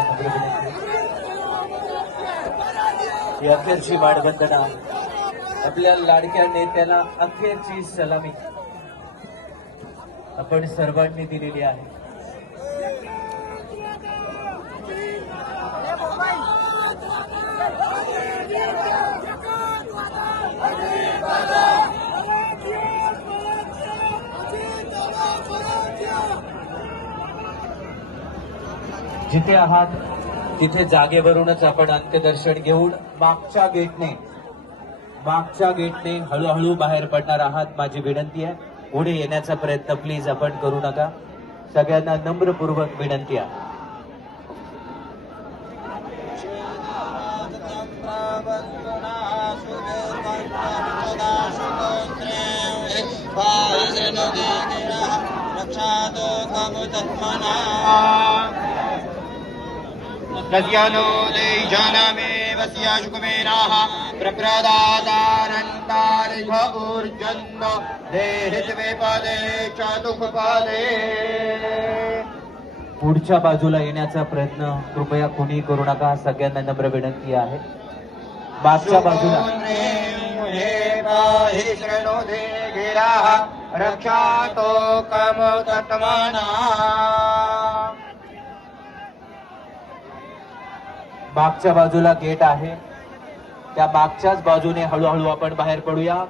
सगळ्यांना नम्र विनंती ही अखेरची मानवंदना, आपल्या लाडक्या नेत्याला अखेरची सलामी आपण सर्वांनी दिलेली आहे. जिथे आहात तिथे जागेवरूनच आपण अंत्यदर्शन घेऊन मागच्या गेटने हळूहळू बाहेर पडणार आहात. माझी विनंती आहे, पुढे येण्याचा प्रयत्न प्लीज आपण करू नका. सगळ्यांना नम्रपूर्वक विनंती आहे. नद्यानो देजानमेव स्याशुकमेनाः प्रप्रदातारन्तारिह ऊर्जन्न देहित्वे पदे च दुःखपादे. पुढच्या बाजूला येण्याचा प्रयत्न कृपया कुणी करू नका. सगळ्यांना नम्र विनंती आहे. मागच्या बाजूला रक्षातो कमोत्तमाना. मागच्या बाजूला गेट आहे, त्या मागच्याच बाजूने हळूहळू आपण बाहेर पडूया.